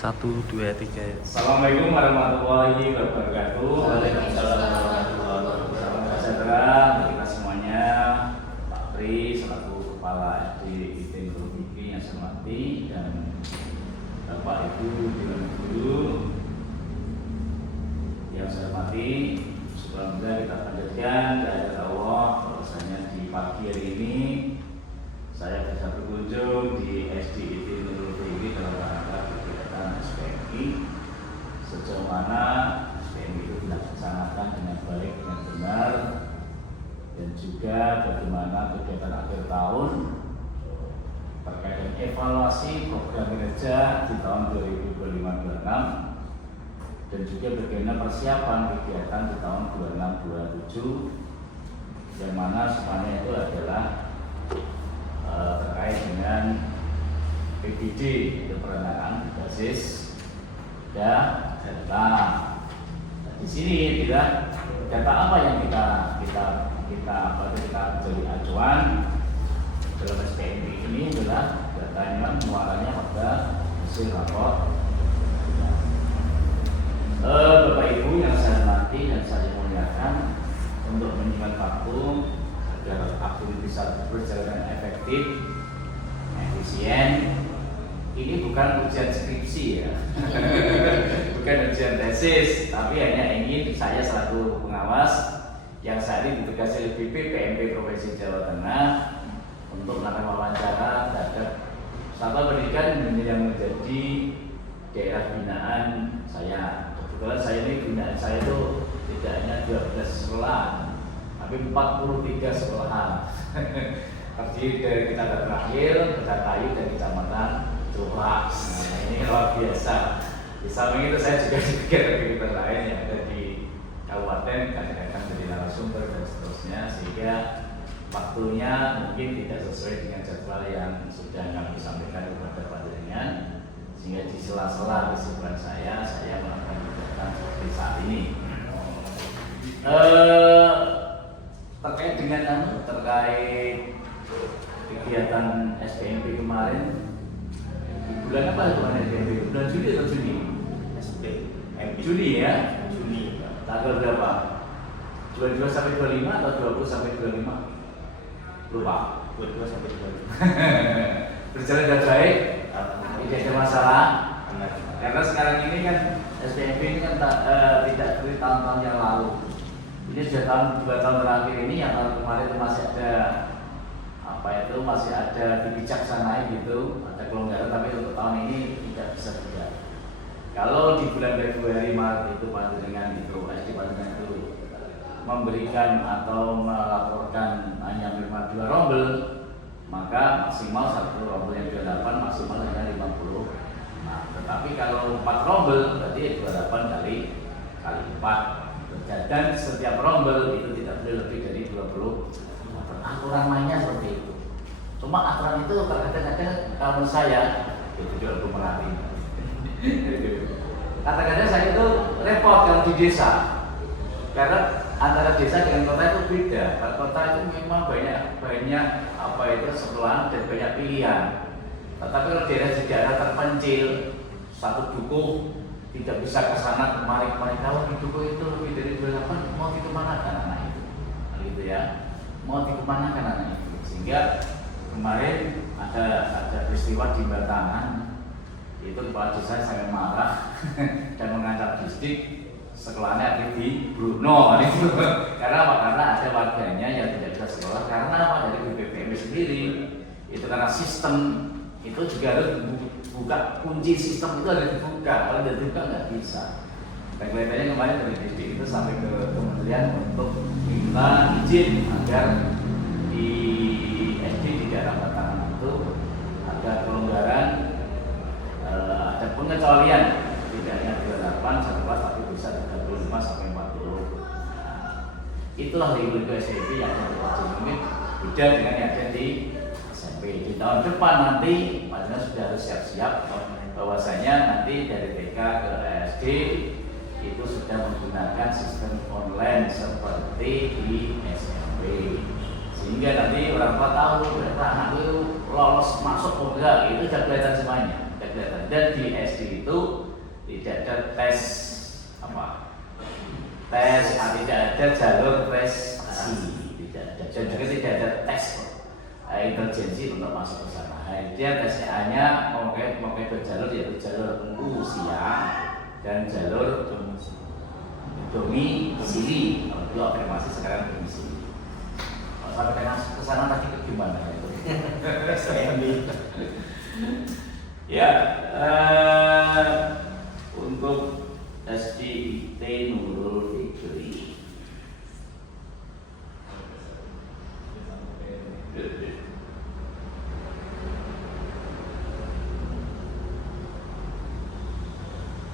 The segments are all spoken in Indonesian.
Satu, dua, tiga. Assalamualaikum warahmatullahi wabarakatuh. Waalaikumsalam warahmatullahi wabarakatuh. Salam sejahtera untuk kita semuanya. Pak Pri selaku Kepala SD ITIN Provinsi yang saya hormati dan Bapak Ibu Dewan Guru yang saya hormati. Sebelumnya kita panjatkan kehadirat Allah bahwasanya di pagi hari ini saya bisa berkunjung di SD ITIN Provinsi dalam rangka SPMI sejauh mana SPMI itu dilaksanakan dengan baik, dengan benar, dan juga bagaimana kegiatan akhir tahun terkait dengan evaluasi program kinerja di tahun 2025-26 dan juga bagaimana persiapan kegiatan di tahun 26-27 yang mana semuanya itu adalah terkait dengan PPD itu perencanaan berbasis data. Di sini tidak data apa yang kita jadi acuan dalam SPMI ini adalah datanya muaranya pada hasil rapor. Bapak Ibu yang saya hormati dan saya muliakan, untuk menyimpan waktu agar aktivitas bisa berjalan efektif, efisien. Ini bukan ujian skripsi ya, bukan ujian tesis, tapi hanya ingin saya selaku pengawas yang saat ini ditugasi oleh BP PMP Provinsi Jawa Tengah untuk melakukan wawancara terhadap satuan pendidikan yang menjadi daerah binaan saya. Kebetulan saya ini binaan saya itu tidak hanya 12 sekolah, tapi 43 sekolahan. Terdiri dari Kecamatan Terakhir, Kecakayu, dan Kecamatan Turak. Nah, ini luar biasa. Di samping itu saya juga di kegiatan lain yang ada di kabupaten, kadang-kadang jadi narasumber dan seterusnya, sehingga waktunya mungkin tidak sesuai dengan jadwal yang sudah kami sampaikan kepada panjenengan, sehingga di sela-sela kesibukan saya melakukan kegiatan seperti saat ini. Terkait dengan terkait kegiatan SPMP kemarin, bulan apa kemarin SPMP? Bulan Juli atau Juni? SPMP Juli ya? Juni. Tanggal berapa? 22 sampai 25 atau 20 sampai 25? Lupa. 22 sampai 25. Berjalan dengan baik? Tidak ada masalah? Karena sekarang ini kan SPMP ini kan tidak seperti tahun-tahun yang lalu. Ini sudah 2 tahun terakhir ini, yang tahun kemarin itu masih ada masih ada dibijaksanai gitu, ada kelonggaran, tapi untuk tahun ini tidak bisa juga. Kalau di bulan Februari Maret itu panjenengan itu SD panjenengan itu memberikan atau melaporkan hanya menerima 2 rombel, maka maksimal 1 rombel yang 28 maksimal hanya 50. Nah, tetapi kalau 4 rombel berarti 28 kali 4. Dan setiap rombel itu tidak boleh lebih dari 20. Aturan mainnya seperti itu. Cuma aturan itu kadang-kadang kalau saya itu juga belum merhatiin. Kadang-kadang saya itu repot kalau di desa, karena antara desa dengan kota itu beda. Kalau kota itu memang banyak sekolah dan banyak pilihan. Tetapi kalau daerah terpencil, satu dukuh tidak bisa ke sana kemari. Kalau di dukuh itu lebih dari 28, mau dikemanakan anak itu? Gitu ya. Mau dikemanakan anak itu? Sehingga kemarin ada peristiwa di Batangan, itu kepala desa sangat marah dan mengancam distrik sekolahnya ada di Bruno itu. Karena apa? Karena ada warganya yang tidak bisa sekolah karena apa? Dari BPPM sendiri itu karena sistem itu juga harus buka, kunci sistem itu harus dibuka, kalau tidak dibuka nggak bisa. Dan kelihatannya kemarin dari distrik itu sampai ke kementerian untuk minta izin agar di SD di daerah Batangan itu ada kelonggaran, ada pengecualian, tidak hanya 28 satu kelas tapi bisa 35 sampai 40. Nah, itulah regulasi SMP yang ada di SD. Mungkin beda dengan yang ada di SMP. Di tahun depan nanti padahal sudah harus siap-siap bahwasanya nanti dari TK ke SD itu sudah menggunakan sistem online seperti di SMP, sehingga nanti orang tua tahu ternyata anak itu lolos masuk enggak, itu sudah kelihatan semuanya. Dan kelihatan. Dan di SD itu tidak ada tes tidak ada jalur prestasi, tidak ada, dan juga tidak ada tes intelijensi untuk masuk ke sana. Dia tesnya hanya memakai dua jalur, yaitu jalur usia dan jalur domisili. Kalau dulu afirmasi, sekarang domisili. Kalau sampai ke sana tadi gimana itu? Ya, untuk SDIT Nurul Fikri.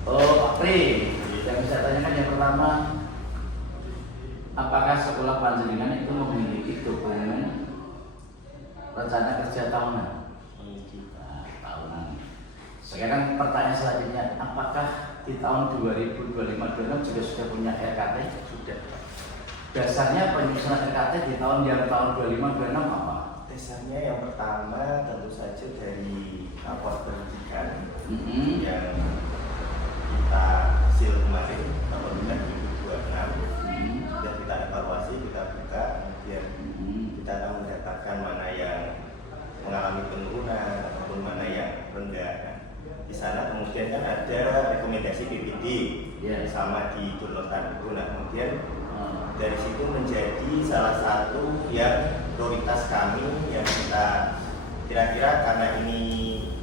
Pak Pri, yang bisa tanyakan yang pertama, apakah sekolah panjenengan itu memiliki dokumen rencana kerja tahunan? Tahunan. Sekarang pertanyaan selanjutnya, apakah di tahun 2025-2026 juga sudah punya RKT? Sudah. Dasarnya penyusunan RKT di tahun 2025-2026 apa? Dasarnya yang pertama tentu saja dari rapor pendidikan yang kita hasil kemarin tahun 2026 sudah kita evaluasi, kita buka, kemudian kita akan mendapatkan mana yang mengalami penurunan ataupun mana yang rendah. Di sana kemudian kan ada rekomendasi PPD sama di downloadan itu. Nah kemudian dari situ menjadi salah satu yang prioritas kami yang kita kira-kira karena ini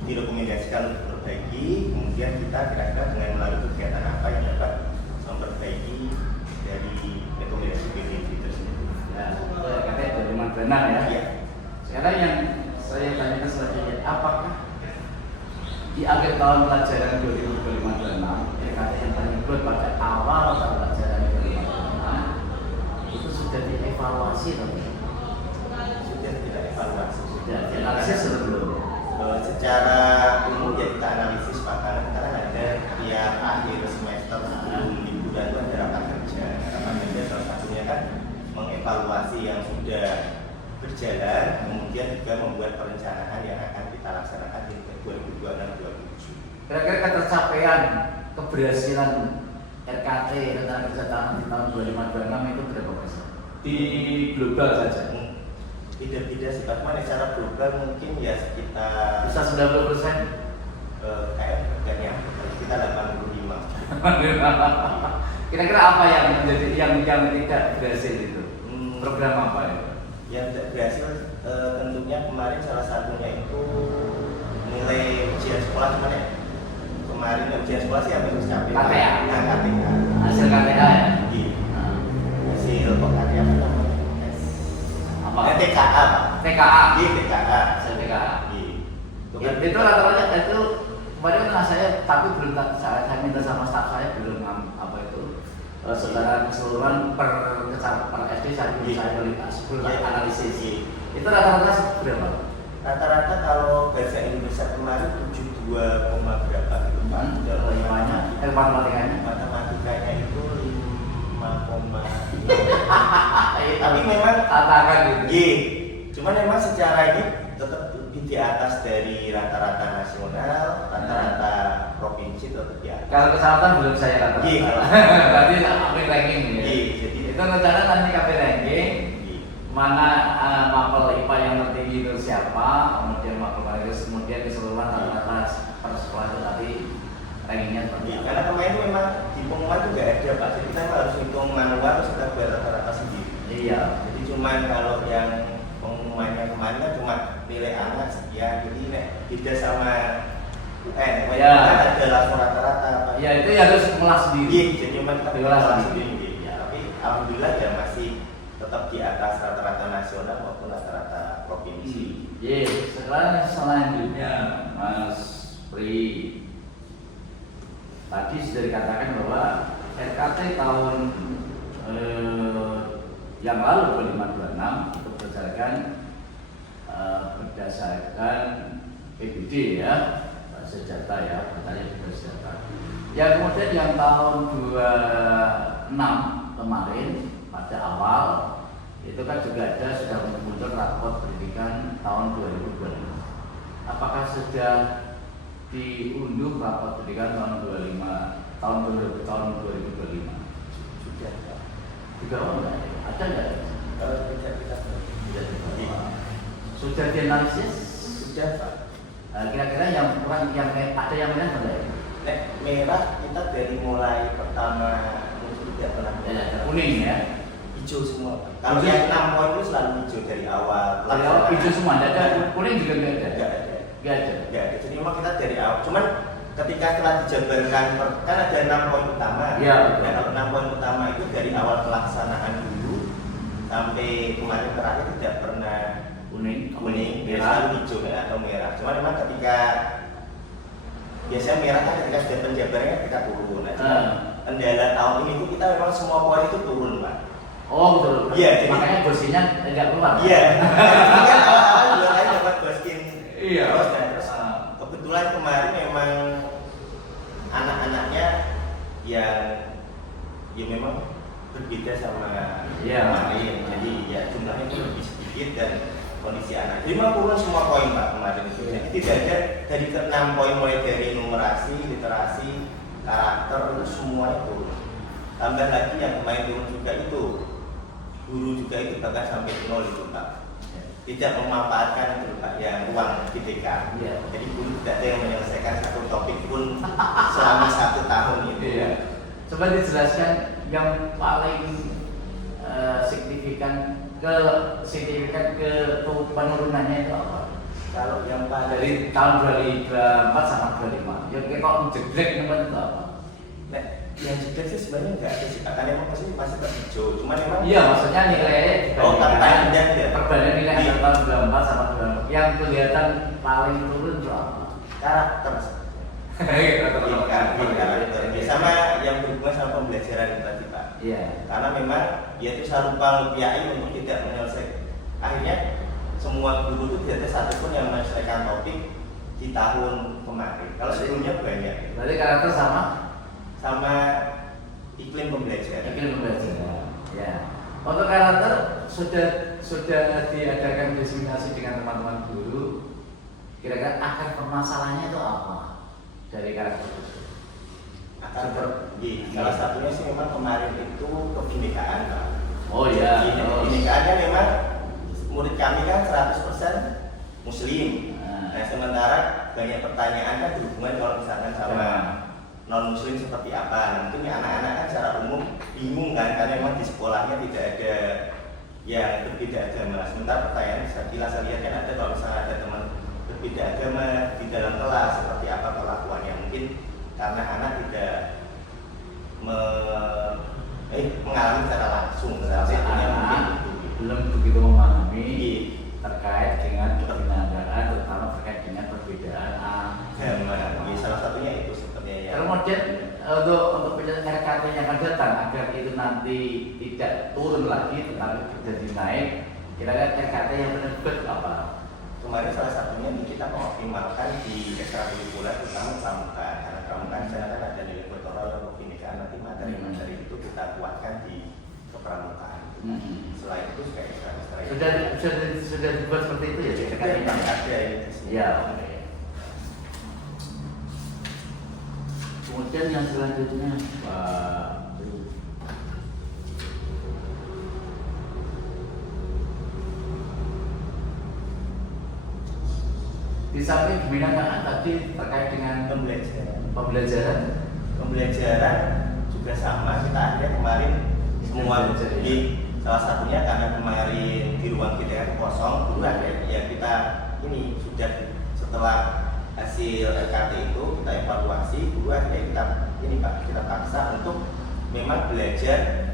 direkomendasikan untuk perbaiki, kemudian kita kira-kira dengan melalui kegiatan apa yang dapat memperbaiki dari rekomendasi PPD tersebut. Ya, katanya memang benar ya. Ya. Sekarang yang saya tanyakan selanjutnya, apakah di akhir tahun pelajaran 2025-2026 RKT yang terikut pada awal tahun pelajaran 2025 itu sudah dievaluasi atau tidak? Sudah tidak evaluasi, Sudah dianalisis sebelumnya. Secara umum ya kita analisis makanan karena ada tiap akhir semester sebelum liburan itu ada rapat kerja. Rapat kerja salah satunya kan mengevaluasi yang sudah berjalan, kemudian juga membuat perencanaan yang akan kita laksanakan di 2026-2027. Kira-kira ketercapaian keberhasilan RKT rencana kerja tahunan di tahun 2025-2026 itu berapa persen? Di global saja. Beda-beda sih, Pak. Secara global mungkin ya sekitar Bisa 90%? Kayaknya kita 85. Kira-kira apa yang menjadi yang tidak berhasil itu? Program apa itu? Yang tidak berhasil tentunya kemarin salah satunya itu nilai ujian sekolah mana ya? Kemarin ujian sekolah sih hampir tercapai. KTA. Nah, KTA. Hasil KTA ya? Iya. Hasil KTA apa namanya? Apa? TKA. TKA. Iya, TKA. Hasil TKA. Iya. Itu rata-rata itu kemarin kan saya tapi belum saya minta sama staf saya belum apa itu secara keseluruhan per SD saya belum analisis. Itu rata-rata berapa? Rata-rata kalau bahasa Indonesia kemarin 72, berapa gitu Pak? Matematikanya? Matematikanya itu 5,5. Tapi memang katakan gitu. Iya. Cuman memang secara ini tetap lebih di atas dari rata-rata nasional, rata-rata provinsi tetap di atas. Kalau kesehatan belum saya rata-rata. Iya. Berarti KP ranking ya. Iya. Jadi itu rencana nanti KP ranking. Mana mapel IPA yang tertinggi itu siapa, kemudian mapel Paris, kemudian keseluruhan rata-rata per sekolah itu tadi rankingnya seperti apa? Karena kemarin itu memang di pengumuman juga ada Pak, jadi kita harus hitung manual terus kita buat rata-rata sendiri. Iya. Jadi cuman kalau yang pengumumannya kemarin kan cuma nilai anak sekian, jadi beda sama UN. Ya. Kan ada langsung rata-rata Pak. Ya itu ya harus melas sendiri. Iya, jadi cuma kita Diolah melas sendiri. sendiri. Ya, tapi alhamdulillah ya masih tetap di atas rata-rata nasional maupun rata-rata provinsi. Iya, sekarang selanjutnya Mas Pri. Tadi sudah dikatakan bahwa RKT tahun yang lalu 2025-2026 itu berdasarkan PBD ya, senjata ya, katanya senjata. Yang kemudian yang tahun 26 kemarin pada awal itu kan juga ada sudah muncul rapor pendidikan tahun 2025. Apakah sudah diunduh rapat pendidikan tahun 2025. Sudah. 3 tahun enggak? Ada enggak? Tidak. Sudah dianalisis? Sudah Pak. Kira-kira yang kurang, yang ada yang merah enggak? Nek merah kita dari mulai pertama itu tidak pernah Kuning ya? hijau semua. Kalau yang 6 poin itu selalu hijau dari awal. Dari awal hijau semua, tidak ada kuning juga enggak ada? Enggak ada. Enggak ada. Enggak ada. Jadi memang kita dari awal. Cuman ketika telah dijabarkan, kan ada 6 poin utama. Iya. Nah, kalau 6 poin utama itu dari awal pelaksanaan dulu sampai kemarin terakhir tidak pernah kuning, dia selalu hijau atau merah. Cuman memang ketika biasanya merah kan ketika sudah penjabarannya kita turun. Nah, kendala tahun ini tuh kita memang semua poin itu turun, Pak. Oh betul. Iya, jadi makanya gosipnya enggak keluar. Iya. Jadi kan awal-awal juga saya dapat ghosting. Iya. Terus kebetulan kemarin memang anak-anaknya yang ya memang berbeda sama kemarin. Jadi ya jumlahnya itu lebih sedikit dan kondisi anak. Jadi memang turun semua poin Pak kemarin itu. Jadi tidak ada dari ke-6 poin mulai dari numerasi, literasi, karakter itu semuanya turun. Tambah lagi yang kemarin turun juga itu guru juga itu bahkan sampai 0 itu Pak. Tidak memanfaatkan itu Pak yang ruang GTK. Iya. Jadi guru tidak ada yang menyelesaikan satu topik pun selama 1 tahun itu. Iya. Coba dijelaskan yang paling signifikan ke penurunannya itu apa? Kalau yang Dari tahun 2024 sama 2025. Ya kok jeglek teman itu apa? Nah, yang jelas sih sebenarnya enggak ada sih, karena memang pasti terhijau. Cuma memang iya, maksudnya nilainya perbandingan ya. Perbandingan nilai antara tahun 2024 sama 2025. Yang kelihatan paling turun itu apa? Karakter. Karakter. Sama yang berhubungan sama pembelajaran itu tadi Pak. Iya. Karena memang dia itu selalu mengupiai untuk tidak menyelesaikan. Akhirnya semua guru itu tidak ada satupun yang menyelesaikan topik di tahun kemarin. Kalau sebelumnya banyak. Berarti karakter sama iklim pembelajaran. Ya. Untuk karakter sudah diadakan diseminasi dengan teman-teman guru. Kira-kira akar permasalahannya itu apa dari karakter itu? Salah satunya sih memang kemarin itu kebinekaan Pak. Oh iya. Kebinekaannya memang murid kami kan 100% Muslim. Nah sementara banyak pertanyaan kan berhubungan kalau misalkan sama non muslim seperti apa. Mungkin anak-anak kan secara umum bingung kan karena memang di sekolahnya tidak ada yang berbeda agama. Sementara pertanyaan saya lihat kan ada kalau misalnya ada teman berbeda agama di dalam kelas seperti apa perlakuannya. Mungkin karena anak tidak mengalami secara langsung. Salah satunya mungkin belum begitu memahami terkait dengan kebenaran, terutama terkait dengan perbedaan agama. Salah satunya itu sepertinya ya. Kemudian untuk penyelesaian RKT yang akan datang agar itu nanti tidak turun lagi tetapi jadi naik, kira-kira RKT yang benar-benar apa? Kemarin salah satunya kita mengoptimalkan di ekstrakurikuler terutama pramuka. Karena pramuka saya kan ada nilai kultural dan kebinekaan, nanti materi-materi itu kita kuatkan di kepramukaan. Selain itu juga ekstra. Sudah dibuat seperti itu ya? Sudah ada ini. Ya. Kemudian yang selanjutnya Pak. Di samping pembinaan tadi terkait dengan pembelajaran juga sama. Kita akhirnya kemarin semua di salah satunya karena kemarin di ruang kita kan kosong, dulu ya kita ini sudah setelah hasil RKT itu kita evaluasi, dulu akhirnya kita paksa untuk memang belajar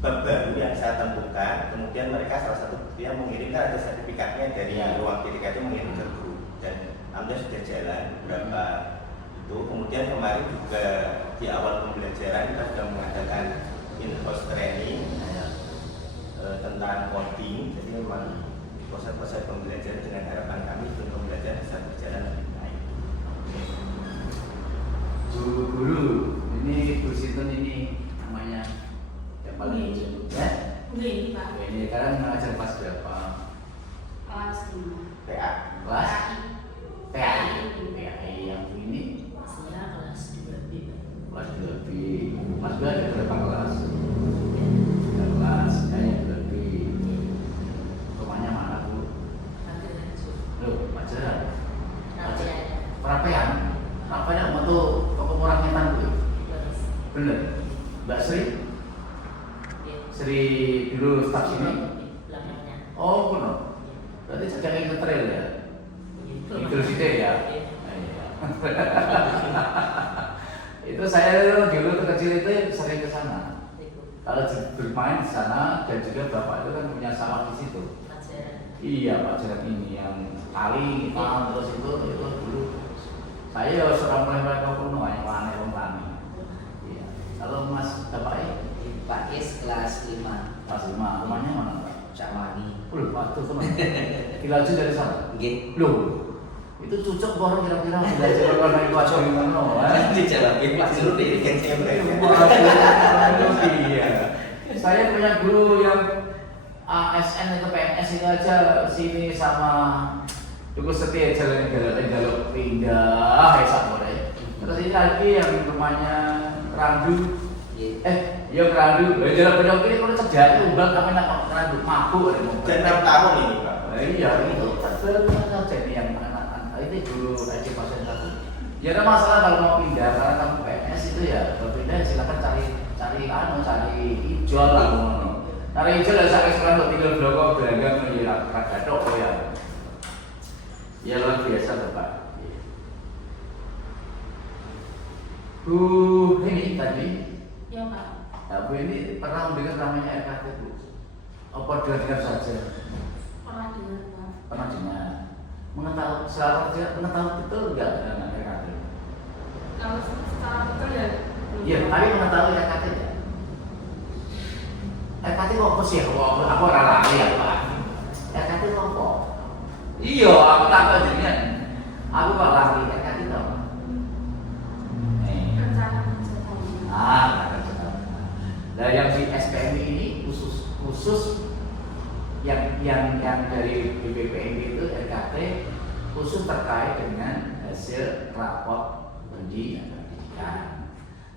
bab baru yang saya tentukan. Kemudian mereka salah satu yang mengirimkan ada sertifikatnya dari ruang PTK itu mengirim ke guru dan alhamdulillah sudah jalan beberapa itu. Kemudian kemarin juga di awal pembelajaran kita sudah mengadakan in-house training tentang coding. Jadi memang proses-proses pembelajaran dengan harapan kami untuk pembelajaran bisa berjalan lebih baik. Guru, ini Guru Sinten ini namanya yang paling lucu ya? Ini Pak. Ini sekarang mengajar kelas berapa? Kelas 5. PA. Kelas? PAI. PAI. juga ada berapa kelas? 3 kelas. Ya, yang lebih rumahnya mana Bu? Loh, Pajaran. Perapian. Perapian untuk orang ngetan Bu. Bener. Mbak Sri? Sri dulu staf sini? Oh, benar. Berarti jaga ngetril ya? Itu sih ya? Itu saya dulu kecil itu sering ke sana. Kalau bermain di sana dan juga bapak itu kan punya sawah di situ. Iya, Pajaran ini yang kali terus itu dulu. Saya sudah mulai kuno yang aneh tani. Iya. Kalau Mas bapak Pak Is kelas 5. kelas 5, rumahnya mana Pak? Camani. Waktu teman. Kilaju dari sana. Nggih. Loh, itu cocok orang kira-kira belajar orang itu aja gimana? Dijawabin Pak Zuri kan Iya. Saya punya guru yang ASN itu PNS itu aja sini sama cukup setia jalan jalur pindah boleh. Terus ini lagi yang rumahnya Randu. Ya Randu. Jalan pindah ini kalau terjadi ubah kami nak Randu mabuk ada. 6 tahun ini Pak. Iya itu terus jadi yang itu dulu aja pasien satu. Ya ada masalah kalau mau pindah karena kamu PNS itu ya berpindah silakan cari hijau lah. Cari hijau dan sampai sekarang tinggal blok beragam ya kagak ya. Ya luar biasa Bapak. Ini tadi. Ya Pak. Bu ini pernah mendengar namanya RKT Bu? Apa dengar saja? Pernah dengar Pak. Pernah dengar. Mengetahui betul enggak dengan RKT? Kalau secara betul ya. Iya, tapi mengetahui RKT ya. RKT kok apa sih? Aku orang lari ya Pak. RKT kok apa? Iya, aku takut jadinya. Aku kok lari RKT itu apa? Rencana kerja tahunan. Nah, yang di SPMI ini khusus yang dari BPPMI itu RKT khusus terkait dengan hasil raport pendidikan.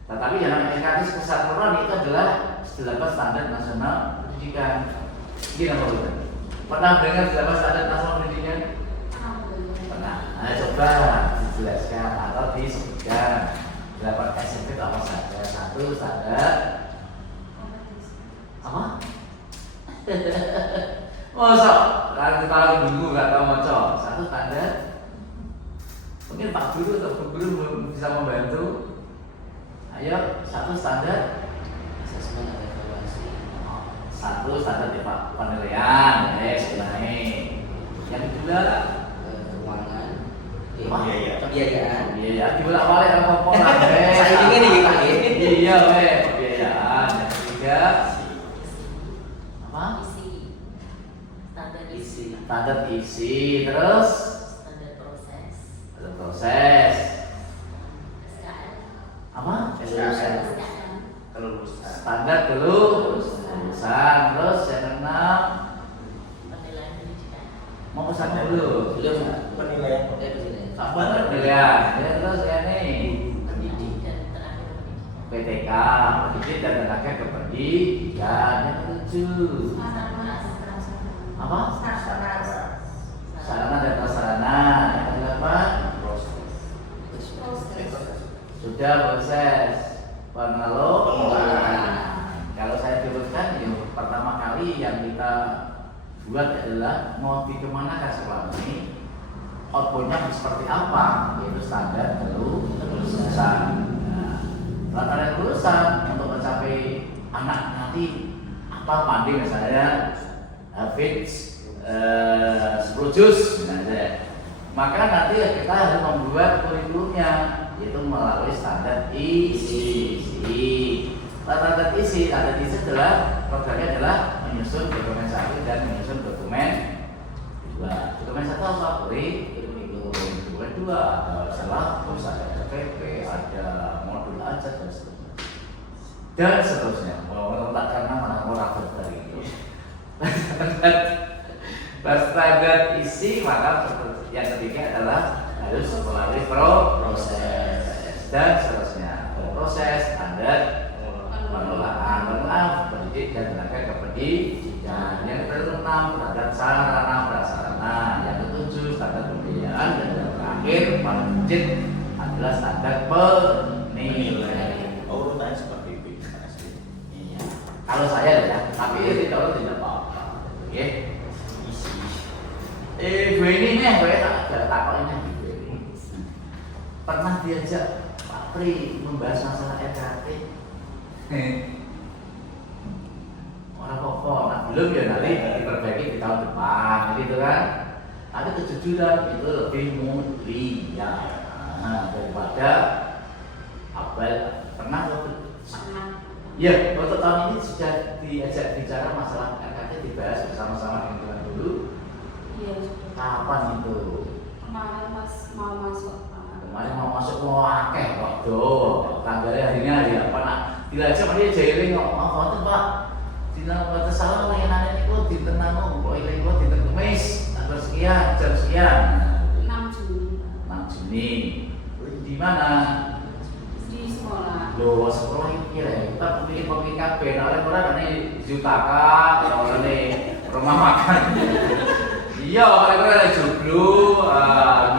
Tetapi yang namanya RKT keseluruhan itu adalah standar nasional pendidikan. Ini nomor itu. Pernah dengar standar nasional pendidikan? Pernah. Nah, coba dijelaskan atau disebutkan dapat SMP itu apa saja? Satu standar apa? Masa kalau kita lagi dulu nggak tahu macam satu standar. Mungkin Pak Guru atau Bu Guru belum bisa membantu. Ayo satu standar. Asesmen dan evaluasi. Satu standar di penilaian, sebenarnya. Yang kedua Keuangan. Pembiayaan. Pembiayaan. Dibolak-balik apa lah. Saya ingin nih Pak. Iya, pembiayaan. Yang ketiga apa? Standar isi, terus standar proses. Apa? Standar kelulusan. Terus yang keenam mau pesan dulu. Belum Pak. Penilaian. Apa penilaian? Ya, terus ya nih PTK, pendidik dan tenaga kependidikan. Yang ketujuh apa? Sarana dan prasarana. Yang kedelapan sudah proses pengelolaan. Kalau saya teruskan, yang pertama kali yang kita buat adalah mau dikemanakan sekolah ini, outputnya seperti apa, yaitu standar kelulusan. Rata-rata kelulusan untuk mencapai anak nanti apa pandai misalnya Hafiz 10 juz misalnya. Maka nanti kita harus membuat kurikulumnya yaitu melalui standar isi. Standar isi adalah programnya adalah menyusun dokumen 1 dan menyusun dokumen 2. Dokumen 1 apa? Kurikulum. Dokumen 2 ada syllabus, ada PP, ada modul aja dan seterusnya. Mau meletakkan nama orang dari itu. Standar isi maka yang ketiga adalah harus melalui proses dan seterusnya. Proses standar pengelolaan pendidik dan tenaga kependidikan. Yang keenam terhadap sarana prasarana. Yang ketujuh standar pembiayaan dan yang terakhir paling adalah standar penilaian. Oh, urutannya seperti itu. Makasih. Iya. Kalau saya ya, tapi tidak apa-apa. Oke. Bu ini nih, gue tak takoinnya gitu. Pernah diajak Pak Pri membahas masalah RKT? Orang apa? Nah, belum ya, nanti diperbaiki di tahun depan, gitu kan? Tapi kejujuran itu lebih mulia daripada abal. Pernah waktu? Ya, untuk tahun ini sudah diajak bicara masalah RKT, dibahas bersama-sama dengan Tuan dulu. Iya. Kapan itu? Kemarin pas mau masuk. Kemarin mau masuk mau akeh kok do. Tanggalnya hari apa nak? Dilajak dia jailing kok. Oh, itu Pak. Dina batas salah layanan niku dinten nanu, kok iki kok dinten Kamis, tanggal sekian, jam sekian. 6 Juni. 6 Juni. Di mana? Di sekolah. Loh, sekolah itu kira kita pemikir kabeh, nek ora ini Jutaka, ora ini rumah makan. Iya, kalau ada joglo,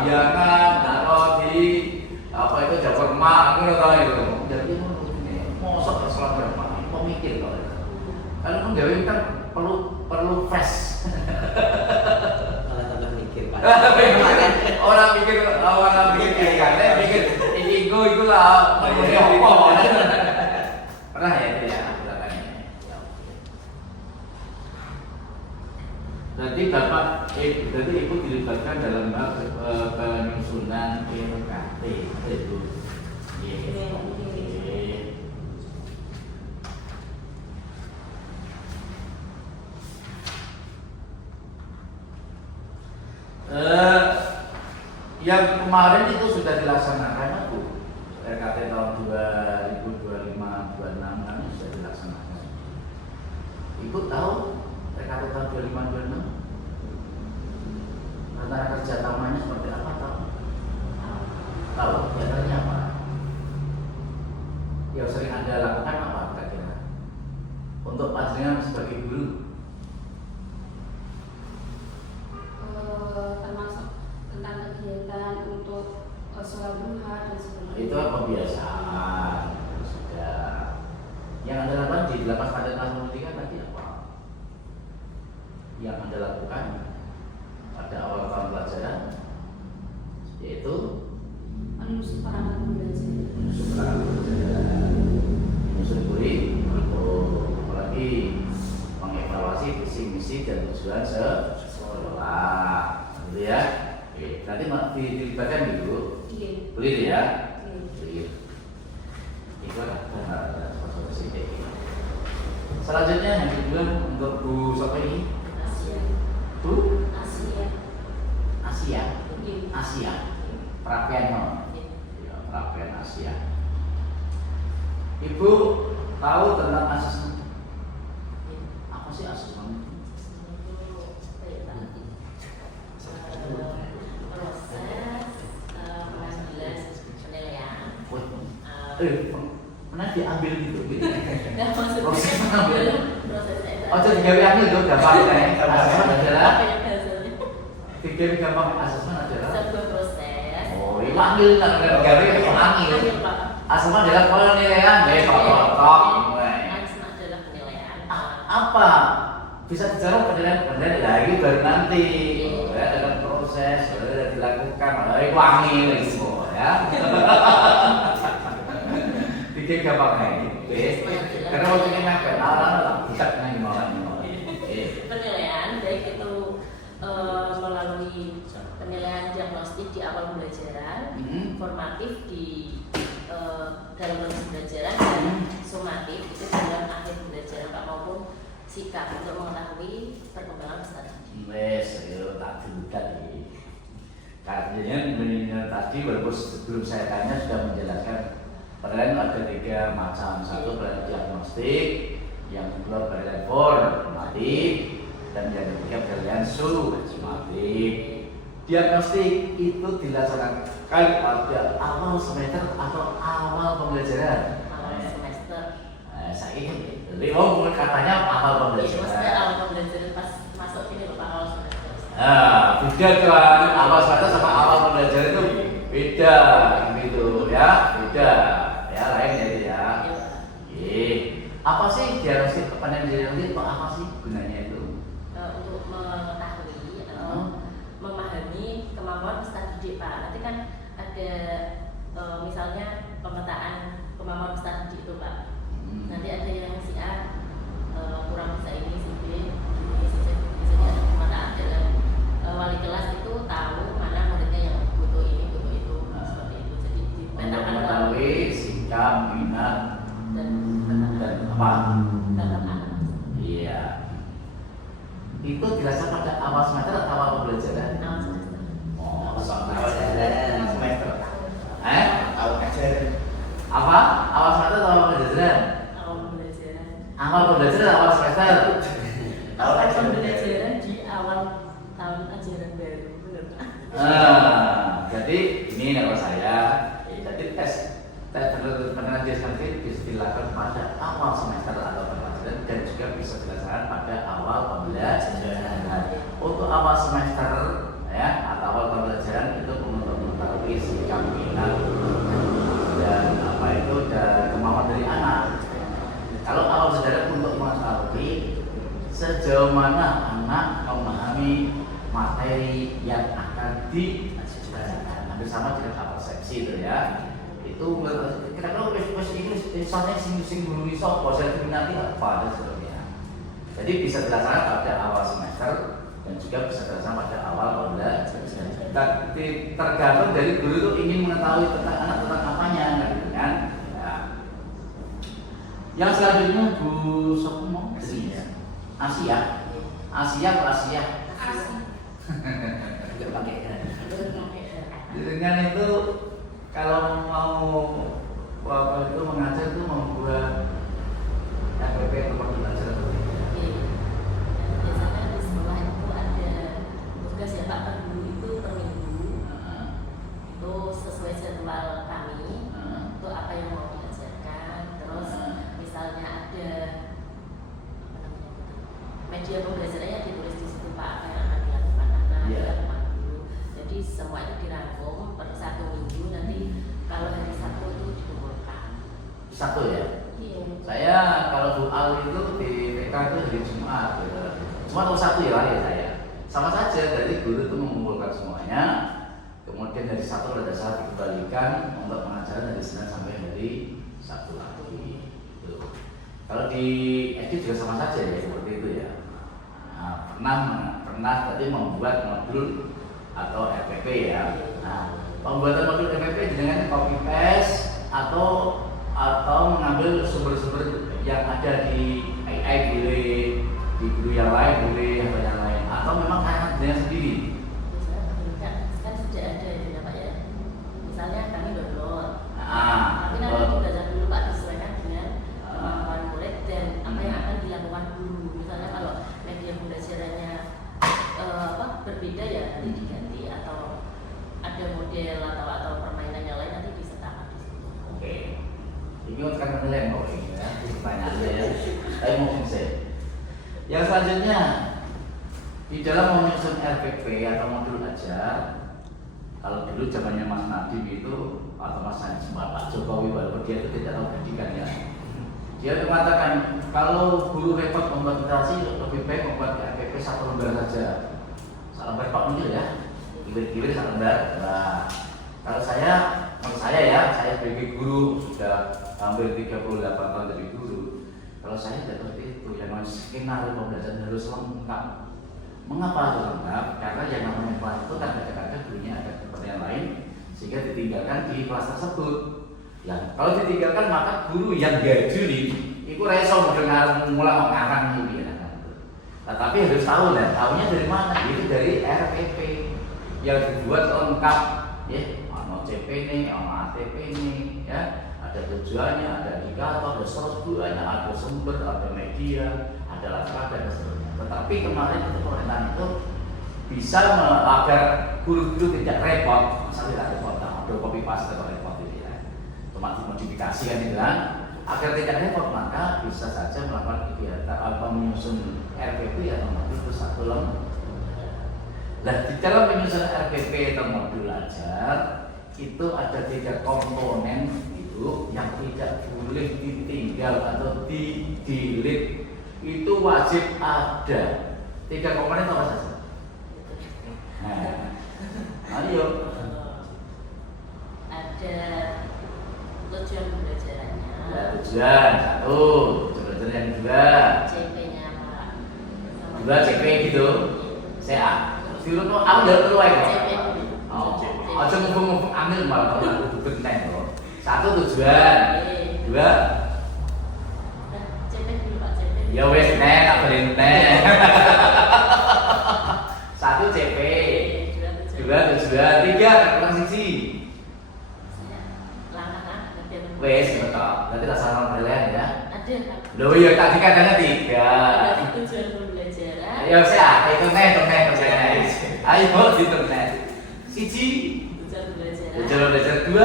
biarkan, naruh di apa itu Japur Mak, aku udah tahu itu. Jadi mosok terserah berapa, mau mikir kalau itu. Kalau gawe kan perlu fresh. Malah tambah mikir Pak. Orang mikir kan, mikir ini itu lah, ini apa? Pernah ya itu ya, belakangnya. Nanti Bapak, berarti Ibu dilibatkan dalam hal penyusunan RKT, itu. Yang kemarin itu sudah dilaksanakan Bu. RKT tahun 2025-26 kan sudah dilaksanakan. Ibu tahu RKT tahun 2025-26 rencana kerja tahunan seperti apa tahu? Tahu, biasanya apa? Yang sering Anda lakukan apa kira-kira? Untuk panjenengan sebagai guru? Termasuk tentang kegiatan untuk sholat duha dan sebagainya. Itu kebiasaan sudah. Yang Anda lakukan di lapas pada tahun 3 tadi apa? Yang Anda lakukan pada awal tahun pelajaran yaitu Menyusun perangkat belajar. menyusun perangkat pelajaran, menyusun kurikulum, apalagi mengevaluasi visi misi dan tujuan sekolah, gitu ya. Oke, nanti dilibatkan dulu, Iya. boleh ya? Iya. Boleh. Itu adalah proses ini. Selanjutnya yang kedua untuk Bu siapa ini? Asia. Bu Asia. Asia. Iya. Asia. Perapian no. Ya, perapian Asia. Ibu tahu tentang asesmen? Apa sih asesmen? Pernah diambil gitu? Proses mengambil. Oh, jadi gawe ambil itu gampang ya. Asesmen adalah pikir gampang asesmen adalah. Oh, itu ambil kan gawe ambil. Asesmen adalah penilaian dari kelompok. Apa? Bisa bicara penilaian lagi baru nanti. Ya, dalam proses sudah dilakukan. Itu ambil gitu ya. Pikir gampang nih. Karena waktu ini makan alam bisa nih mau. Penilaian baik itu melalui penilaian diagnostik di awal pembelajaran, formatif di dalam proses pembelajaran dan sumatif itu dalam akhir pembelajaran maupun sikap untuk mengetahui perkembangan peserta didik. Wes, yo tak dulu tadi. Karena tadi walaupun sebelum saya tanya sudah menjelaskan penilaian ada 3 macam. Satu penilaian diagnostik, yang kedua penilaian formatif, dan yang ketiga penilaian sumatif. Diagnostik itu dilaksanakan pada awal semester atau awal pembelajaran. Awal semester. katanya awal Iya, pembelajaran. maksudnya awal pembelajaran pas masuk ini loh Pak, awal semester. Beda kan, awal semester sama awal pembelajaran itu beda gitu ya, beda ya lain ya itu ya. Iya. Apa sih diagnosis kepanjangan diagnosis itu apa sih gunanya itu? Untuk mengetahui atau memahami kemampuan peserta didik Pak. Nanti kan ada misalnya pemetaan kemampuan peserta didik itu Pak. Nanti ada yang si A kurang bisa ini, si B ini, si C bisa ada pemetaan dalam wali kelas itu tahu mana muridnya yang butuh ini, butuh itu, seperti itu. Jadi Untuk dipetakan mengetahui sikap, minat, dan dan apa? dalam anak. Iya. Itu dirasakan pada awal semester atau awal pembelajaran? Awal semester. Oh, Awal ajaran semester. Awal ajaran. Apa? Awal semester atau awal pembelajaran? Awal pembelajaran. Awal pembelajaran atau awal semester? Awal Awal ajaran. pembelajaran di awal tahun ajaran baru, benar Pak? Jadi ini kalau saya, jadi tes penilaian diagnostik bisa dilakukan pada awal semester atau pembelajaran dan juga bisa dilaksanakan pada awal pembelajaran. Untuk awal semester ya atau awal pembelajaran itu untuk mengetahui sikap minat dan apa itu dan kemauan dari anak. Kalau awal semester untuk mengetahui sejauh mana anak memahami materi yang akan diajarkan. Hampir sama dengan apa persepsi itu ya. Itu kira-kira ini soalnya sing guru iso proses nanti apa dan sebagainya. Jadi bisa dilaksanakan pada awal semester dan juga bisa dilaksanakan pada awal pembelajaran. Tergantung dari guru itu ingin mengetahui tentang anak tentang apanya, gitu kan? Ya. Yang selanjutnya Bu Sopo Asia atau Asia? Enggak pakai kan. Dengan itu kalau mau bapak itu mengajar itu membuat FPP tempat belajar atau tidak? Biasanya di sekolah itu ada tugas ya Pak, per guru itu per minggu itu sesuai jadwal kami untuk apa yang mau diajarkan. Terus misalnya ada apa namanya itu, media pembelajarannya ditulis di situ Pak, apa yang akan dilakukan anak, dilakukan guru. Jadi semua itu dirangkum per satu minggu. Nanti kalau hari Sabtu itu dikumpulkan. Satu ya. Iya. Saya kalau doa itu di TK itu hari Jumat. Gitu. Cuma kalau satu ya lari saya. Sama saja dari guru itu mengumpulkan semuanya. Kemudian dari satu pada saat dikembalikan untuk pengajaran dari Senin sampai hari Sabtu lagi. Gitu. Kalau di SD juga sama saja ya seperti itu ya. Nah, pernah tadi membuat modul atau FPP ya. Nah, pembuatan modul FPP dengan copy paste atau mengambil sumber-sumber yang ada di AI boleh, di guru yang lain boleh atau yang lain, atau memang anak dengan sendiri. Biasanya kan sudah ada itu ya Pak ya. Misalnya kami download. Nah, Tapi nanti dibaca dulu Pak, disesuaikan dengan kemampuan murid dan apa yang akan dilakukan guru. Misalnya kalau media pembelajarannya berbeda ya nanti diganti, atau ada model atau permainan yang lain nanti disertakan di situ. Oke. Ini untuk menilai kok ini ya, pertanyaannya ya. Saya mau selesai. Yang selanjutnya di dalam menyusun RPP atau modul ajar, kalau dulu zamannya Mas Nadiem itu atau Mas Nadiem Pak Jokowi walaupun dia itu tidak tahu pendidikan ya. Dia mengatakan kalau guru repot membuat literasi lebih baik membuat RPP satu lembar saja. Satu lembar Pak mungkin ya, kilir-kilir satu lembar. Nah, kalau menurut saya ya, saya sebagai guru sudah hampir 38 tahun jadi guru. Kalau saya tidak seperti itu, yang skenario pembelajaran harus lengkap. Mengapa harus lengkap? Karena yang namanya kelas itu kan kadang-kadang gurunya ada kepentingan lain sehingga ditinggalkan di kelas tersebut. Ya, kalau ditinggalkan maka guru yang diajari itu reso mendengar mulai mengarang ini ya. Nah, tapi harus tahu lah, tahunya dari mana? Itu dari RPP yang dibuat lengkap, ya. CP ini, ATP ini, ya, ada tujuannya, ada indikator, ada strukturnya, ada sumber, ada media, ada latar dan sebagainya. Tetapi kemarin itu pemerintahan itu bisa agar guru-guru tidak repot, misalnya tidak repot, ada copy paste atau repot itu ya, otomatis modifikasi kan itu kan. agar tidak repot maka bisa saja melakukan kegiatan atau menyusun RPP atau modul itu satu lembar. Nah, di dalam penyusunan RPP atau modul ajar itu ada 3 komponen itu yang tidak boleh ditinggal atau di-delete. Itu wajib ada. 3 komponen apa saja? Nah, ayo. Ada tujuan pembelajarannya. Ya, tujuan 1, tujuan yang 2. CP-nya Pak. 2 CP gitu. CA. Dulu tuh aku udah dulu aja. CP dulu. Oh, aja ngomong ambil malah kalau aku benteng loh. 1 tujuan. 2 CP dulu Pak, CP. ya wes nek tak beli nek. 1 CP. 2 tujuan. 3 kan kurang siji. Wes betul. Berarti laksana penilaian ya. Ada Pak. Loh iya tadi katanya 3. Ada tujuan pembelajaran. Ya saya itu nek. Ayo dihitung nek. Siji. Tujuan pembelajaran. Tujuan belajar 2.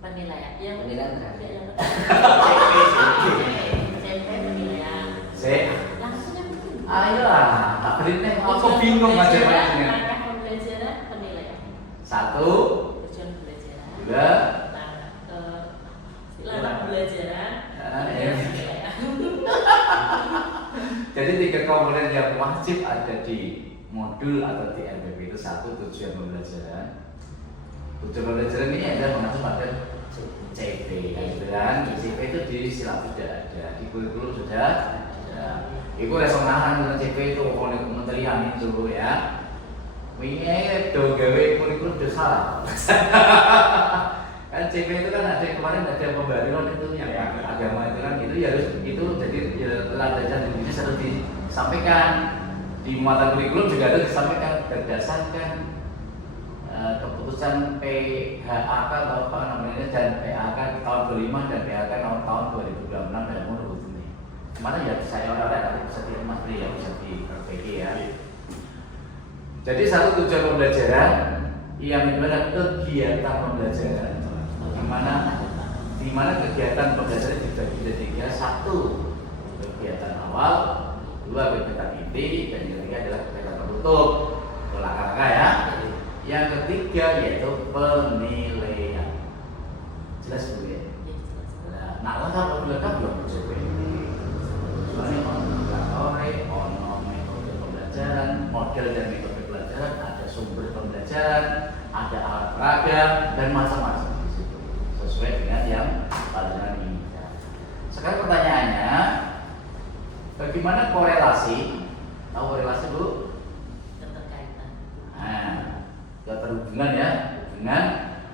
Penilaian. Yang Penilaian terakhir. CP penilaian. Langsung yang penting. Ayolah, tak beri nek. Aku bingung aja macamnya. Langkah pembelajaran penilaian. 1, Tujuan pembelajaran. 2. Langkah pembelajaran. Ya. Jadi 3 komponen yang wajib ada di modul atau di RPP itu 1 tujuan pembelajaran. Tujuan pembelajaran ini adalah mengacu pada CP dan CP itu di sila tidak ada, di kurikulum sudah ada. Itu resonanan dengan CP itu oleh kementerian itu ya. Ini do gawe kurikulum sudah salah. Kan CP itu kan ada kemarin ada pembaruan itu yang agama itu kan itu ya harus itu jadi landasan ini harus disampaikan di mata kurikulum juga harus disampaikan berdasarkan keputusan PHAK atau apa namanya dan PHK tahun 25 dan PHK tahun 2026 dan umur ini. Kemana ya saya orang-orang nanti bisa di Mas Pri ya bisa diperbaiki ya. Jadi 1 tujuan pembelajaran yang kedua kegiatan pembelajaran. Di mana kegiatan pembelajaran dibagi menjadi 3, 1 kegiatan awal, 2 kegiatan inti, dan yang ketiga adalah kegiatan penutup. Langkah-langkah ya. Yang ketiga yaitu penilaian. Jelas Bu ya? Nah, langkah penilaian belum CP. Soalnya ono metode pembelajaran, model dan metode pembelajaran, ada sumber pembelajaran, ada alat peraga dan macam-macam di situ. Sesuai dengan yang pelajaran ini. Sekarang pertanyaannya, bagaimana korelasi? Tahu korelasi Bu? Keterkaitan. Nah, keterhubungan ya, hubungan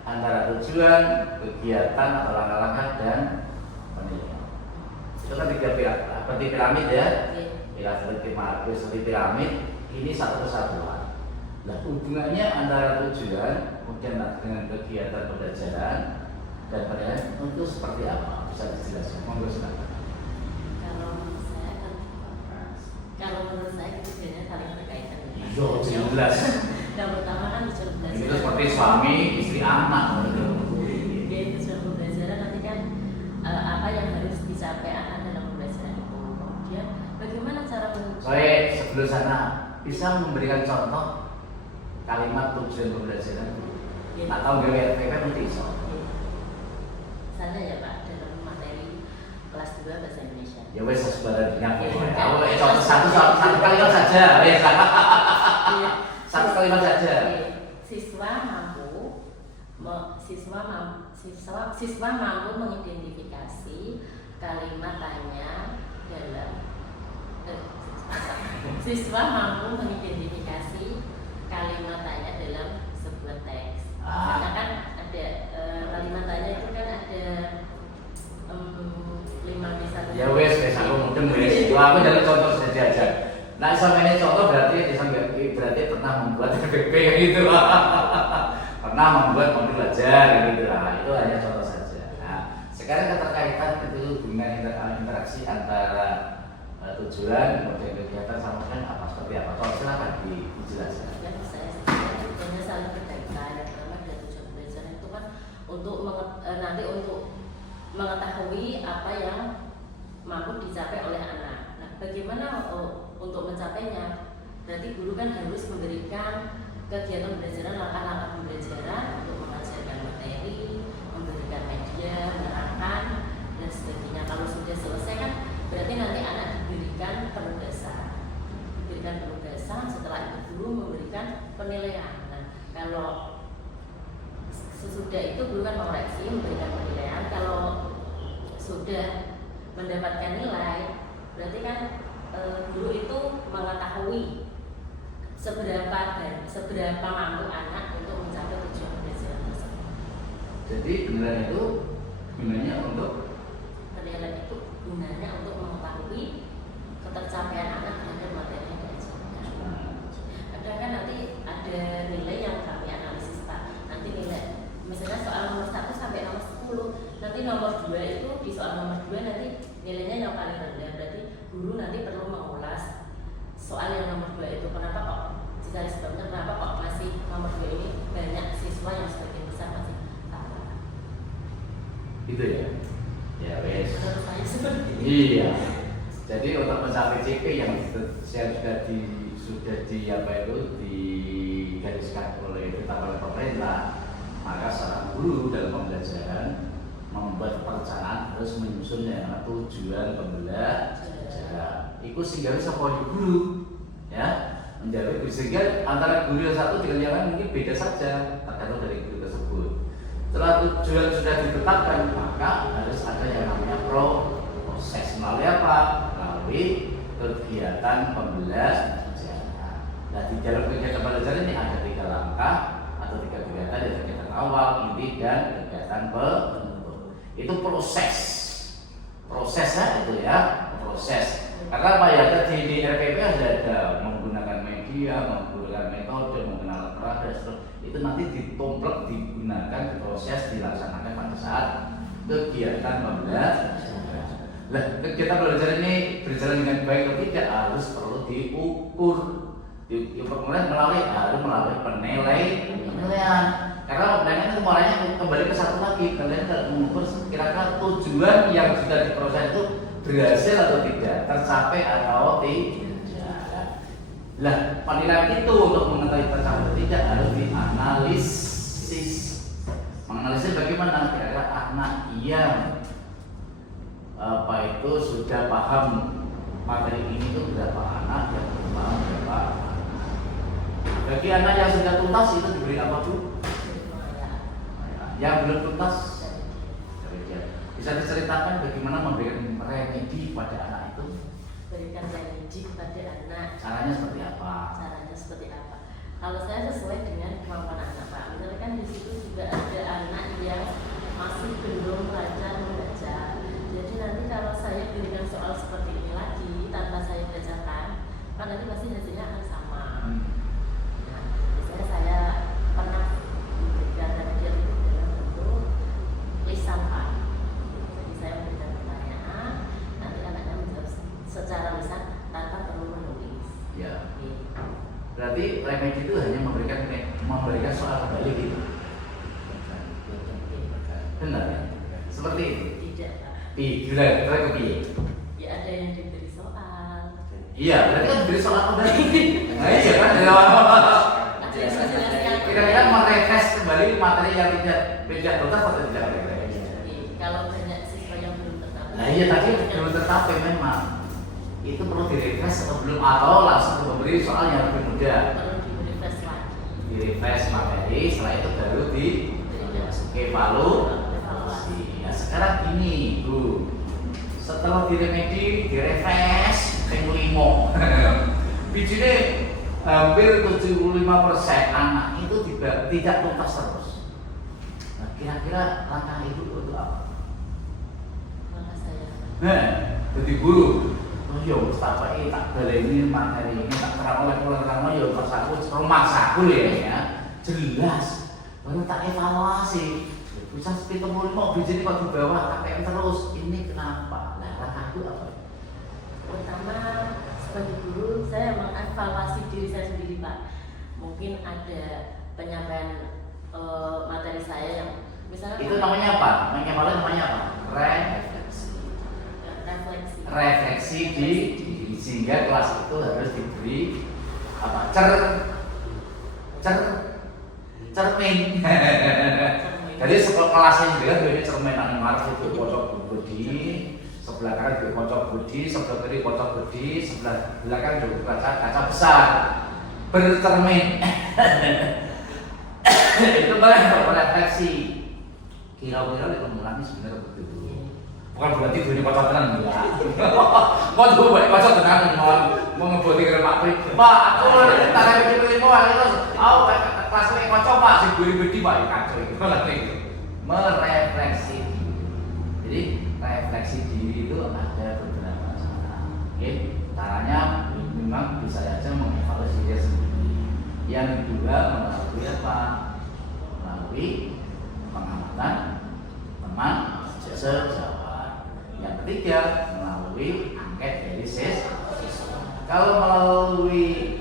antara tujuan, kegiatan atau langkah-langkah dan penilaian. Itu kan 3 pilar, seperti piramid ya. Pilar seperti piramid, ini satu kesatuan. Nah, hubungannya antara tujuan, kemudian dengan kegiatan pembelajaran dan penilaian itu seperti apa? Bisa dijelaskan? Monggo silakan. Kalau menurut saya ketiganya saling berkaitan. Iya, jelas. Yang pertama kan tujuan pembelajaran. Itu seperti suami, istri, anak. Tujuan pembelajaran nanti kan apa yang harus dicapai anak dalam pembelajaran itu. Kemudian bagaimana cara Baik, sebelum sana bisa memberikan contoh kalimat tujuan pembelajaran. Nah, tahu gak RPP nanti iso. Misalnya ya Pak, dalam materi kelas 2 bahasa Indonesia. Ya wes sebenarnya contoh satu kalimat saja. Wes. Satu kalimat saja. Siswa mampu mengidentifikasi kalimat tanya dalam siswa mampu mengidentifikasi kalimat tanya dalam sebuah teks. Karena kan ada kalimat tanya itu kan ada 5 misalnya. Ya wes aku mudeng wes. Aku jadi contoh saja aja. Nah, sama ini contoh berarti pernah membuat RPP gitu lah. Pernah membuat modul belajar gitu lah. Itu hanya contoh saja. Nah, sekarang keterkaitan itu hubungan interaksi antara tujuan, kemudian kegiatan sama dengan apa seperti apa? Kalau silakan dijelaskan. Ya, saya sebenarnya saling berkaitan. Yang pertama dari tujuan pembelajaran itu kan nanti untuk mengetahui apa yang mampu dicapai oleh anak. Nah, bagaimana untuk mencapainya? Berarti guru kan harus memberikan kegiatan pembelajaran, langkah-langkah pembelajaran untuk mengajarkan materi, memberikan media, menerangkan dan sebagainya. Kalau sudah selesai kan berarti nanti anak diberikan penugasan. Setelah itu guru memberikan penilaian. Nah, kalau sesudah itu guru kan mengoreksi, memberikan penilaian. Kalau sudah mendapatkan nilai, berarti kan guru itu mengetahui seberapa mampu anak untuk mencapai tujuan pembelajaran tersebut. Jadi penilaian itu gunanya untuk Penilaian itu gunanya untuk mengetahui ketercapaian anak terhadap materi yang diajarkan. Kadang kan nanti ada nilai yang kami analisis Pak. Nanti nilai, misalnya soal nomor 1 sampai nomor 10, nanti nomor 2 itu di soal nomor 2 nanti nilainya yang paling rendah. Berarti guru nanti perlu mengulas soal yang nomor 2 itu kenapa kok dicari sebabnya, kenapa kok masih nomor 2 ini banyak siswa yang sebagian besar masih salah. itu ya. Ya wes. Menurut saya seperti ini. Iya. Jadi untuk mencapai CP yang sudah di apa itu digariskan oleh pemerintah, maka seorang guru dalam pembelajaran membuat perencanaan harus menyusun tujuan pembelajaran. Itu sehingga bisa poin guru, ya, menjadi sehingga antara guru yang satu dengan yang lain mungkin beda saja tergantung dari guru tersebut. Setelah tujuan sudah ditetapkan, maka harus ada yang namanya proses. Melalui apa? Melalui kegiatan pembelajaran. Nah, di dalam kegiatan pembelajaran ini ada 3 langkah atau 3 kegiatan, yaitu kegiatan awal, inti, dan kegiatan penutup. Itu prosesnya itu ya, proses. Karena apa ya, tadi di RPP ada menggunakan media, menggunakan metode, menggunakan alat berat, itu nanti ditumplek digunakan proses dilaksanakan pada saat kegiatan pembelajaran. Nah, kegiatan pembelajaran ini berjalan dengan baik atau tidak harus perlu diukur. Kemudian melalui penilaian. Karena penilaian itu mulainya kembali ke satu lagi, kalian tidak mengukur kira-kira tujuan yang sudah diproses itu berhasil atau tidak, tercapai atau tidak. Nah, penilaian itu untuk mengetahui tercapai atau tidak harus dianalisis. Menganalisis bagaimana kira-kira anak yang sudah paham materi ini itu berapa anak, yang belum paham berapa anak. Bagi anak yang sudah tuntas itu diberi apa Bu? Yang belum tuntas, bisa diceritakan bagaimana memberikan remedi pada anak itu? Berikan remedi pada anak. Caranya seperti apa? Kalau saya sesuai dengan kemampuan anak Pak. Misalnya kan di situ juga ada anak yang masih belum belajar membaca. Jadi nanti kalau saya berikan soal seperti ini lagi tanpa saya bacakan, kan nanti pasti hasilnya akan sama. Nah, misalnya saya pernah memberikan remedi itu dalam bentuk lisan Pak. Jadi saya memberikan pertanyaan, nanti anaknya menjawab secara lisan tanpa perlu menulis. Ya. Berarti remedi itu hanya memberikan soal kembali gitu. Benar ya? Seperti itu. Tidak Pak. Tidak, Ya ada yang diberi soal. Iya, berarti kan diberi soal kembali. Nah, iya kan? Ada yang menjelaskan. Kira-kira merefresh kembali materi yang tidak tuntas atau tidak refresh? Kalau banyak siswa yang belum tercapai. Nah iya tadi belum tercapai memang. Itu perlu direfresh atau belum, atau langsung memberi soal yang lebih mudah. Perlu di-refresh lagi. Di-refresh materi, setelah itu baru evaluasi. Nah sekarang gini Bu, setelah diremedi, direfresh, yang 5 bijinya hampir 75% anak itu tidak tuntas terus. Nah kira-kira langkah ibu untuk apa? Maka saya. Nah, jadi guru yo tak baleni materi ini tak terang oleh yo maksaku ya jelas baru tak evaluasi bisa 75 biji kok di bawah KPM terus ini kenapa? Nah langkahku apa? Pertama sebagai guru saya mengevaluasi diri saya sendiri Pak. Mungkin ada penyampaian materi saya yang Misalnya Itu namanya apa? Mengevaluasi namanya apa? refleksi. Refleksi di sehingga kelas itu harus diberi apa? Cermin. Jadi sekolah kelasnya juga dari cermin anu ngarep itu pojok budi, sebelah kanan juga pojok budi, sebelah kiri pojok budi, sebelah belakang juga kaca besar bercermin. Itu baru refleksi. Kira-kira itu mulai sebenarnya begitu. Bukan berarti dunia kocok tenan enggak. Mau coba kocok tenan mau ngeboti ke Pak Pri. Pak, aku tak ada pikir mau terus. Aku kelas ini kocok Pak, sing gede Pak kacau itu. Merefleksi. Jadi refleksi diri itu ada beberapa cara. Oke, caranya memang bisa saja mengevaluasi diri sendiri. Yang kedua melalui apa? Melalui pengamatan teman sejawat. Yang ketiga melalui angket dari siswa. Kalau melalui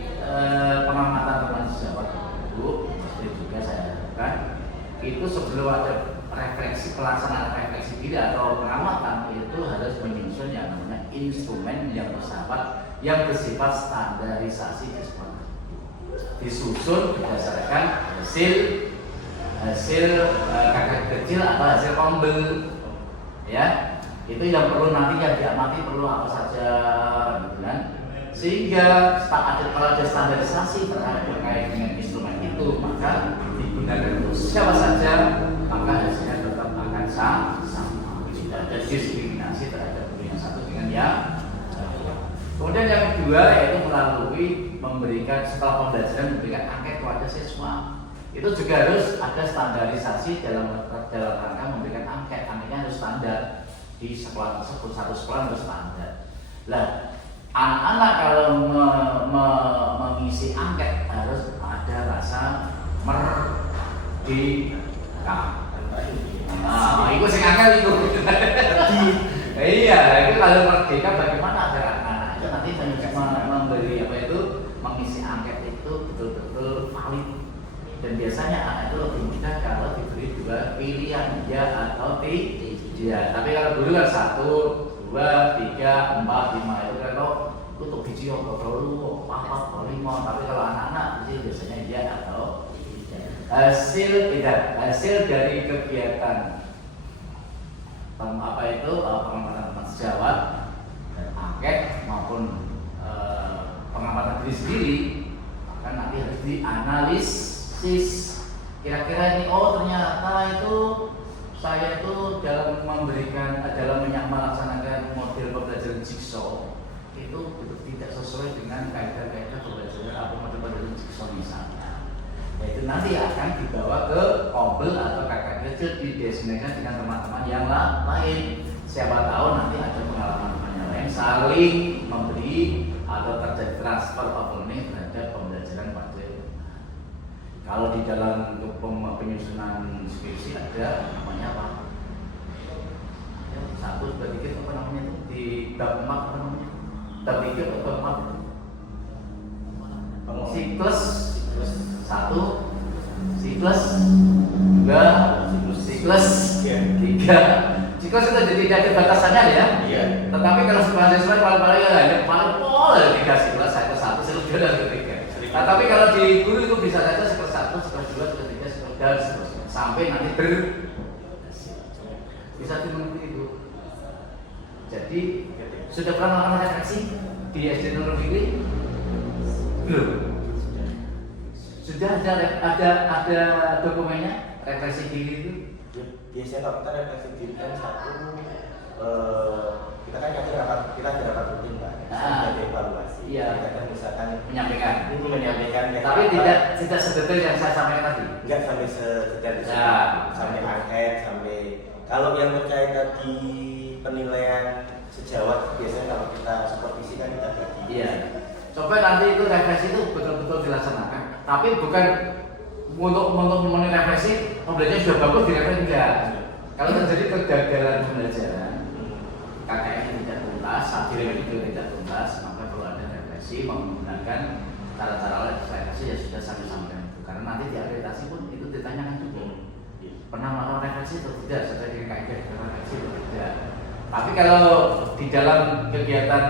pengamatan teman sejawat itu, mesti juga saya lakukan itu sebelum ada refleksi pelaksanaan refleksi diri atau pengamatan itu harus menyusun yang namanya instrumen yang bersifat standarisasi diskon. Disusun berdasarkan hasil kakak kecil atau hasil kombel, ya itu yang perlu nanti yang diamati perlu apa saja, gitu kan? Sehingga kalau ada standarisasi terkait dengan instrumen itu maka digunakan untuk siapa saja maka hasilnya tetap akan sama, tidak ada diskriminasi terhadap yang satu dengan yang lain. Kemudian yang kedua yaitu melalui memberikan setelah pembelajaran memberikan angket kepada siswa. Itu juga harus ada standarisasi dalam rangka memberikan angket. Angketnya harus standar di sekolah tersebut, satu sekolah harus standar. Lah, anak-anak kalau mengisi angket harus ada rasa merdeka. Nah, itu sing angel itu. Iya, itu kalau merdeka bagaimana agar anak-anak itu nanti memberi apa itu mengisi angket itu betul-betul valid. Dan biasanya anak itu lebih mudah kalau diberi dua pilihan, ya atau tidak. Tapi kalau dulu kan 1, 2, 3, 4, 5 itu kan untuk biji atau dulu 4, 5. Tapi kalau anak-anak itu biasanya ya atau tidak. Hasil dari kegiatan apa itu pengamatan teman sejawat dan angket maupun pengamatan diri sendiri, maka nanti harus dianalisis. Kira-kira ini ternyata itu saya itu dalam melaksanakan model pembelajaran jigsaw itu tidak sesuai dengan kaidah-kaidah pembelajaran atau model pembelajaran jigsaw misalnya. Yaitu nanti akan dibawa ke kobel atau kakak kecil didestinasikan dengan teman-teman yang lain. Siapa tahu nanti ada pengalaman yang lain saling memberi atau terjadi transfer of learning terhadap pembelajaran pada. Kalau di dalam penyusunan skripsi ada namanya apa? 1, 2, 3 apa namanya itu di bab 4 apa namanya? Bab 3 atau bab 4? Siklus 1, siklus 2, siklus 3. Siklus itu tidak ada batasannya ya. Iya. Tetapi kalau mahasiswa paling ada paling pol ada 3 siklus, siklus 1, siklus 2 dan ketiga. Nah, tapi kalau di guru itu bisa saja siklus 1, siklus 2, siklus 3, siklus dan seterusnya sampai nanti bisa dimulai itu. Jadi sudah pernah melakukan refleksi di SD Nurul Fikri? Belum. Sudah ada dokumennya refleksi diri itu? Biasanya kalau kita refleksi diri kan kita kan kita ada rapat rutin Pak, ada evaluasi. Iya. Kita kan misalkan menyampaikan. Tapi tidak sedetail yang saya sampaikan tadi. Enggak sampai sedetail itu. Ya. Sampai angket, sampai kalau yang terkait tadi penilaian sejawat biasanya kalau kita supervisi kan kita bagi. Iya. Coba nanti itu refleksi itu betul-betul dilaksanakan. Tapi bukan untuk memenuhi refleksi pembelajaran sudah bagus direfleksi enggak. Kalau terjadi kegagalan pembelajaran, KKN tidak tuntas, akhirnya itu tidak tuntas, maka perlu ada refleksi menggunakan cara-cara refleksi yang sudah saya sampaikan itu. Karena nanti di akreditasi pun itu ditanyakan juga. Pernah melakukan refleksi kaji atau tidak sesuai dengan kaidah dalam kaji atau tidak. Tapi kalau di dalam kegiatan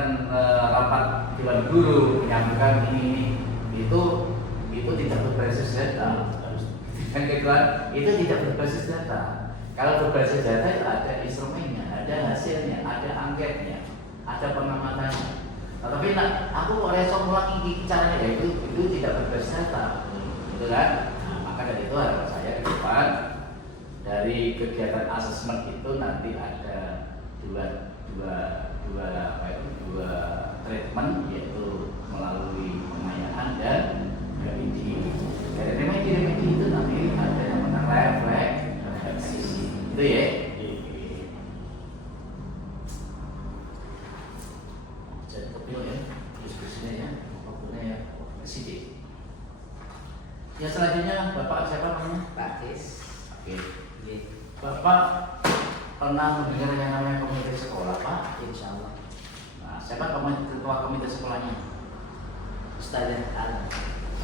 rapat dewan guru menyampaikan ini itu tidak berbasis data. Kan kebetulan itu tidak berbasis data. Kalau berbasis data itu ada instrumennya, ada hasilnya, ada angketnya, ada pengamatannya. Tapi aku kok reso ngulang ini caranya ya itu tidak berbasis data, gitu kan? Nah, maka dari itu harapan saya ke depan dari kegiatan asesmen itu nanti ada dua treatment, yaitu melalui pengayaan dan remedi. Dari remedi itu nanti ada yang namanya refleksi, itu ya. Jadi kepil ya diskusinya ya, apapun ya sidik. Ya selanjutnya Bapak siapa namanya? Pak Tis. Oke. Iya. Bapak pernah mendengar yang namanya komite sekolah, Pak? Insya Allah. Nah, siapa ketua komite sekolahnya? Ustadzah Al.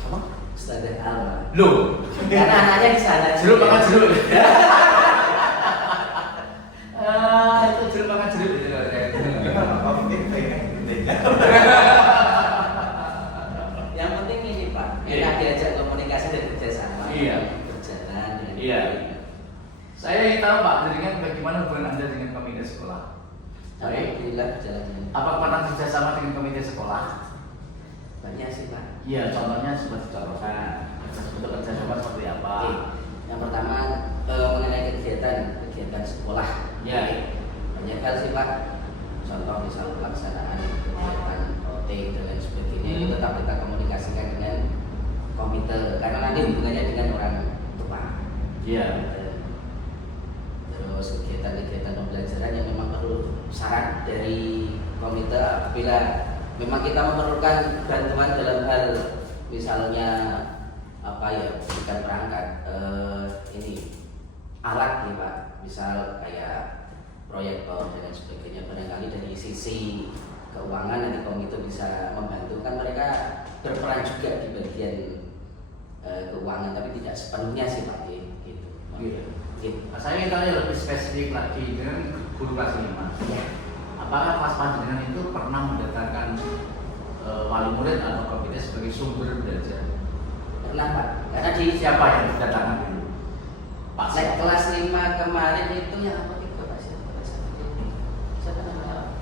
Apa? Ustadzah Al. Loh, Karena anaknya di sana. jeruk makan jeruk. Itu jeruk makan jeruk itu. Yang penting ini Pak, enak diajak komunikasi dan kerjasama. Iya. Berjalan dengan Iya. baik. Saya ingin tahu Pak, dengan bagaimana hubungan Anda dengan komite sekolah? Baik. Alhamdulillah berjalan dengan baik. Apa pernah kerjasama dengan komite sekolah? Banyak sih Pak. Iya, contohnya seperti contohkan. Bentuk kerjasama seperti apa? Oke. Yang pertama mengenai kegiatan sekolah. Ya. Banyak hal sih Pak. Contoh misal pelaksanaan kegiatan outing dan lain sebagainya itu tetap kita komunikasikan dengan komite karena nanti hubungannya dengan orang tua. Iya. Terus kegiatan-kegiatan pembelajaran yang memang perlu saran dari komite apabila memang kita memerlukan bantuan dalam hal misalnya apa ya, bukan perangkat ini alat nih Pak, misal kayak proyektor dan lain sebagainya, barangkali dari sisi keuangan nanti komite bisa membantu, kan mereka berperan juga di bagian keuangan tapi tidak sepenuhnya sih Pak gitu. Gitu. Gitu. Saya ingin tanya lebih spesifik lagi dengan guru kelas 5. Ya. Apakah kelas panjenengan itu pernah mendatangkan wali murid atau komite sebagai sumber belajar? Pernah Pak, karena di Siapa yang didatangkan dulu? Pak Saya siapa? kelas 5 kemarin itu yang apa tiga Pak siapa namanya?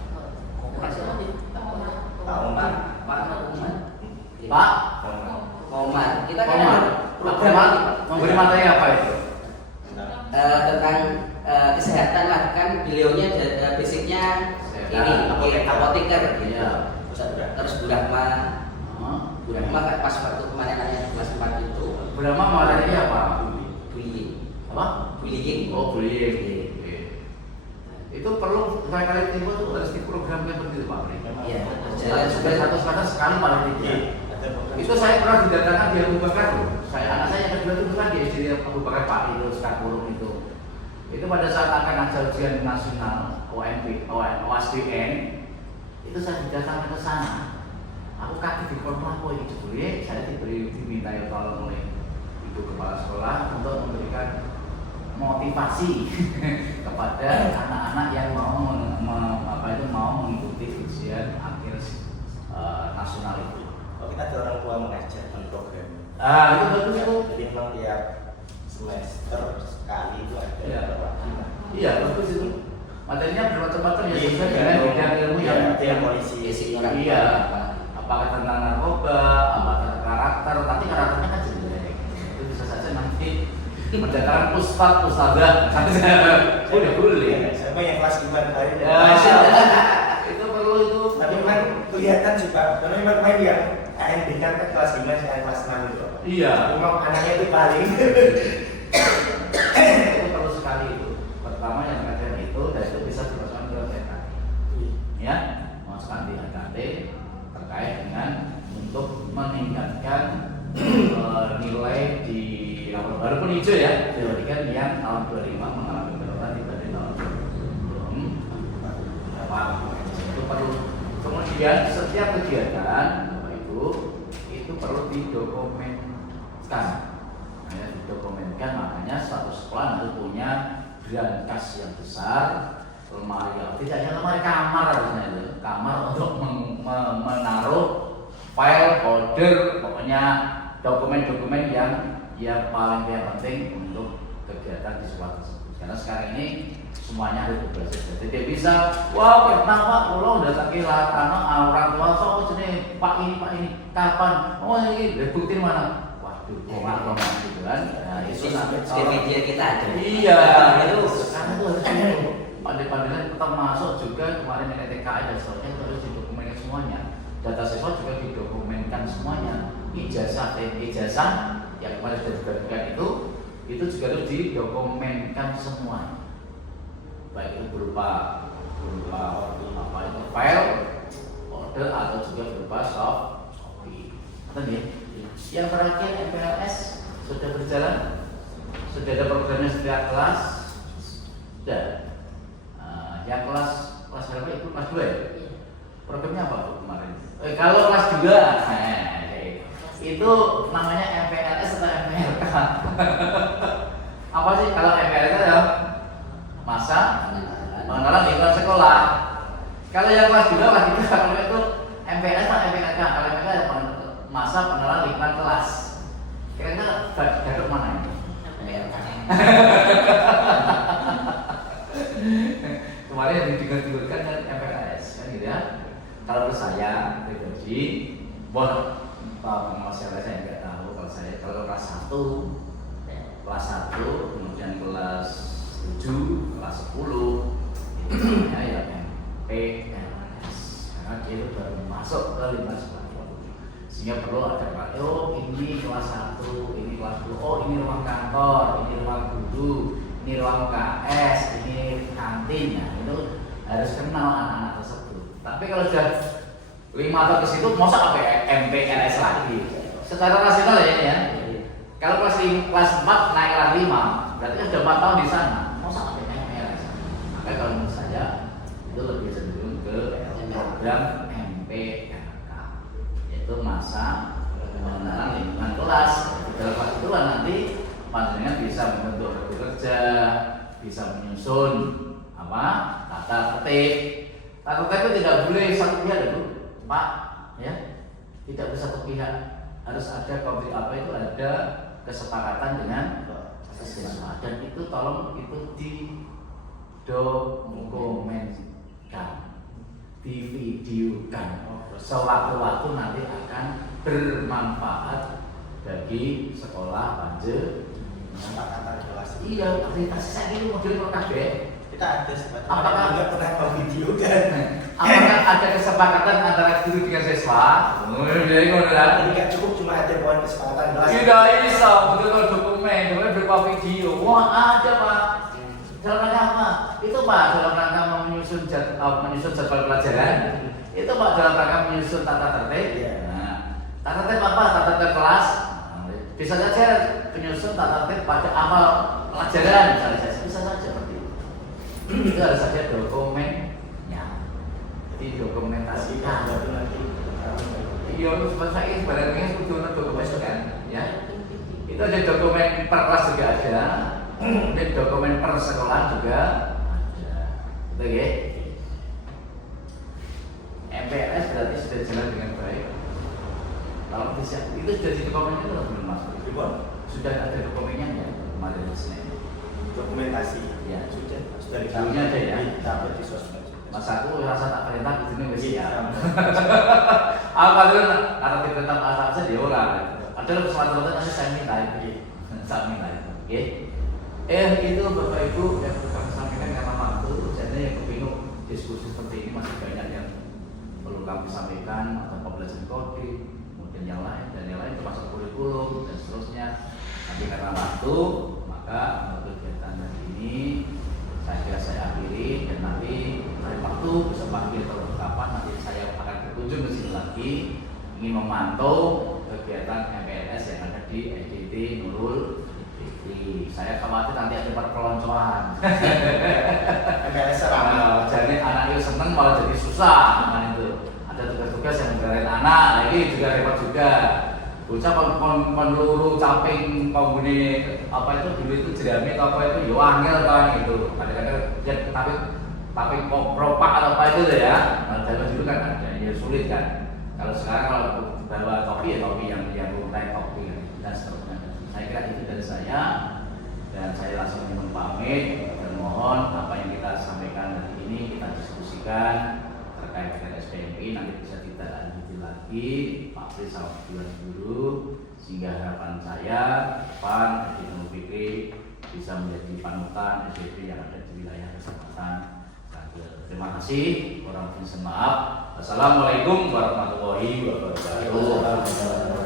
Pak Umar. Pak Komar. Kita kan Komar. ada program Pak, ini, Pak. memberi materi apa itu? Tentang kesehatan lah, kan beliaunya basicnya ini apoteker gitu. Iya. Terus Bu Rahma kan pas waktu kemarin nanya kelas 4 itu Berapa materinya apa? bullying. Apa? Bullying. Oh, bullying. Oke. Itu perlu kali timur itu harus diprogramkan begitu Pak. Iya. Jalan sudah satu sekali paling tidak. Itu saya pernah didatangkan di Abu Bakar loh. Anak saya yang kedua itu kan di SD Abu Bakar Pak itu sekarang itu. Itu pada saat akan ada ujian nasional OSBN itu saya didatangkan ke sana. Aku kaki di kormako itu boleh, saya diminta tolong oleh ibu kepala sekolah untuk memberikan motivasi kepada anak-anak yang mau mengikuti ujian akhir nasional itu. Oh, kita ada orang tua mengajar di program. Itu bagus itu. Jadi memang tiap semester sekali itu ada Iya. perwakilan. Iya bagus itu. Materinya bermacam-macam ya Iya, sesuai iya. dengan bidang ilmu Iya, yang yang polisi. Basic orang tua. iya. Apakah tentang narkoba, apakah karakter, nanti karakternya kan jelek. Itu bisa saja nanti mendatangkan ustadzah. Udah boleh. Siapa yang kelas 5 tadi? Ya, itu perlu itu. Tapi memang kelihatan sih Pak, karena memang main yang KMB kan kelas 5 saya kelas 6 itu. Iya. Memang anaknya itu paling. Itu perlu sekali itu. Pertama yang kajian itu dan itu bisa dimasukkan ke TKT. Ya, masukkan di TKT terkait dengan untuk meningkatkan nilai di rapor walaupun hijau ya, dibandingkan yang tahun 25 mengalami penurunan dibanding tahun 2020. Itu perlu. Kemudian setiap kegiatan Bapak Ibu itu perlu didokumentkan. Ya, didokumentkan, makanya satu sekolah harus punya brankas yang besar, lemari tidak hanya lemari, kamar harusnya itu, kamar untuk menaruh file, folder, pokoknya dokumen-dokumen yang paling penting untuk kegiatan di sekolah tersebut. Karena sekarang ini semuanya harus berbasis. Jadi dia bisa, wah kenapa kalau udah tak kira karena orang tua so jenis Pak ini kapan? Oh ini bukti mana? Waduh, koma gitu kan? Nah, itu sampai media kita ada. Iya, itu karena itu harusnya pandai-pandainya tetap masuk juga kemarin yang TKI dan seterusnya itu harus didokumenkan semuanya. Data siswa juga didokumenkan semuanya. Ijazah yang kemarin sudah dibagikan itu juga harus didokumenkan semuanya. Baik itu berupa apa itu file, order atau juga berupa soft copy. Yang terakhir MPLS sudah berjalan, sudah ada programnya setiap kelas, sudah. Yang kelas berapa itu kelas 2 ya? Programnya apa tuh kemarin? Kalau kelas 2, itu namanya MPLS atau MPLK? Apa sih kalau MPLK ya? Masa pengenalan lingkungan sekolah. Kalau yang kelas 2 kelas 3 kalau itu MPLS atau MPLK? Kalau MPLK ya masa pengenalan lingkungan kelas. Kira-kira gaduk mana ini? MPLK. Kemarin yang didengar-dengarkan kan MPLS kan gitu ya. Kalau saya pribadi, saya nggak tahu kalau kelas 1, kemudian kelas 7, kelas 10 itu namanya ya MPLS karena dia itu baru masuk ke lingkungan sekolah, sehingga perlu ada ini kelas 1, ini kelas 2, ini ruang kantor, ini ruang guru, ini ruang KS, ini kantin. Nah, itu harus kenal anak-anak tersebut. Tapi kalau sudah 5 tahun ke situ, masa apa MPLS lagi? Secara rasional ya. Kalau kelas 4 naik kelas 5, berarti sudah 4 tahun di sana. Masa apa MPLS? Maka kalau menurut saya itu lebih cenderung ke program MPLK, yaitu masa pengenalan lingkungan kelas. Dalam kelas itu nanti panjenengan bisa membentuk reku kerja, bisa menyusun tata tertib. Tata tertib tidak boleh satu pihak dulu, Pak, ya. Tidak bisa satu pihak, harus ada ada kesepakatan dengan siswa, dan itu tolong itu didokumenkan, divideokan. Sewaktu-waktu nanti akan bermanfaat bagi sekolah kesepakatan kelas. Iya, akreditasi saya ini model PKB. Kita ada sebetulnya. Apakah juga pernah video kan? Apakah ada kesepakatan antara guru dengan siswa? Jadi nggak cukup cuma ada poin kesepakatan kelas. tidak bisa, betul dokumen berupa video. Wah ada Pak. Dalam rangka apa? Itu Pak dalam rangka menyusun jadwal pelajaran. Itu Pak dalam rangka menyusun tata tertib. Nah, tata tertib apa? Tata tertib kelas. Bisa saja penyusun tata tertib pada amal pelajaran misalnya, bisa saja seperti itu. Itu harus ada dokumennya. Jadi dokumentasikan. Iya, seperti saya sebenarnya itu dokumen kan, ya. Itu ada dokumen per kelas juga ada, dan dokumen per sekolah juga ada. Itu ya. MPLS berarti sudah jalan dengan baik. Kalau bisa, itu sudah di dokumen itu belum masuk. Sudah ada dokumennya ya kemarin di sini. Dokumentasi. Ya sudah Videonya ada ya. Dapat di sosmed. Mas aku rasa tak perintah di sini wis siap. Apa dulu karena diperintah Mas saja dia orang. Ada kesempatan nanti saya minta itu. Saya minta itu. Oke. Itu Bapak Ibu yang kami sampaikan karena waktu, jadi yang kepingin diskusi seperti ini masih banyak yang perlu kami sampaikan, atau pembelajaran coding, kemudian yang lain termasuk kurikulum dan seterusnya. Tapi karena waktu, maka untuk kegiatan hari ini saya kira saya akhiri, dan nanti hari waktu bisa panggil kalau kapan nanti saya akan berkunjung ke sini lagi ingin memantau kegiatan MPLS yang ada di SDT Nurul Fikri. Saya khawatir nanti ada perpeloncoan. MPLS ramah. Jadi anak itu seneng malah jadi susah. Itu ada tugas-tugas yang menggarain anak, nah ini juga repot juga. bocah kon luru caping penghuni apa itu dulu itu jerami atau apa itu yo angel kan gitu. Kadang-kadang tapi kok propak atau apa itu ya. Kalau zaman dulu kan ada ya sulit kan. Kalau sekarang kalau bawa topi ya topi yang runtai topi dan seterusnya. Saya kira itu dari saya dan saya langsung mohon pamit dan mohon apa yang kita sampaikan hari ini kita diskusikan terkait dengan SPMI nanti bisa kita lanjuti lagi Pak Fris sama guru sehingga harapan saya Pak Ibnu Fikri bisa menjadi panutan SPMI yang ada di wilayah Kecamatan Ragil. Terima kasih. Mohon maaf. Assalamualaikum warahmatullahi wabarakatuh.